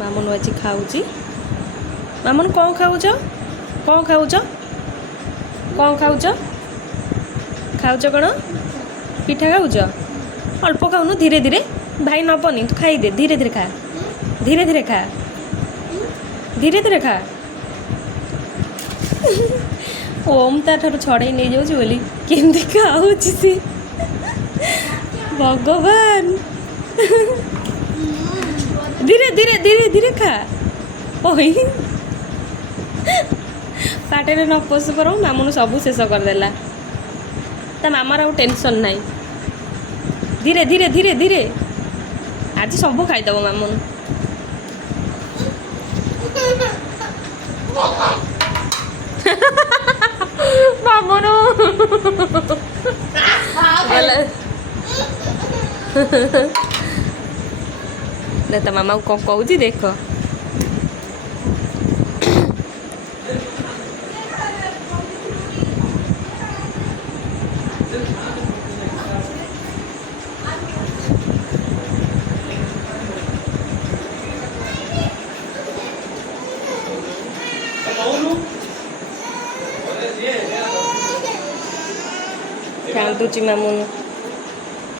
ମାମୁନୁ ଆଜି ଖାଉଛି। ମାମୁନୁ କ'ଣ ଖାଉଛ? କ'ଣ ଖାଉଛ? କ'ଣ ଖାଉଛ? ଖାଉଛ କ'ଣ? ପିଠା ଖାଉଛ? ଅଳ୍ପ ଖାଉନୁ, ଧୀରେ ଧୀରେ। ଭାଇ ନବନି, ତୁ ଖାଇଦେ। ଧୀରେ ଧୀରେ ଖା, ଧୀରେ ଧୀରେ ଖା, ଧୀରେ ଧୀରେ ଖା। ଓମ୍ ତା ଠାରୁ ଛଡ଼େଇ ନେଇଯାଉଛି ବୋଲି କେମିତି ଖାଉଛି ସେ, ଭଗବାନ। ଧୀରେ ଧୀରେ ଧୀରେ ଧୀରେ ଖା। ଓଇ ପାଟିରେ ନ ପଶୁ ବରଂ ମାମୁନୁ ସବୁ ଶେଷ କରିଦେଲା। ତା ମାମାର ଆଉ ଟେନସନ୍ ନାହିଁ। ଧୀରେ ଧୀରେ ଧୀରେ ଧୀରେ ଆଜି ସବୁ ଖାଇଦେବ ମାମୁନୁ। ମାମୁନୁ ତା ମାମାକୁ କ'ଣ କହୁଛି ଦେଖ। କାନ୍ଦୁଛି ମାମୁନୁ।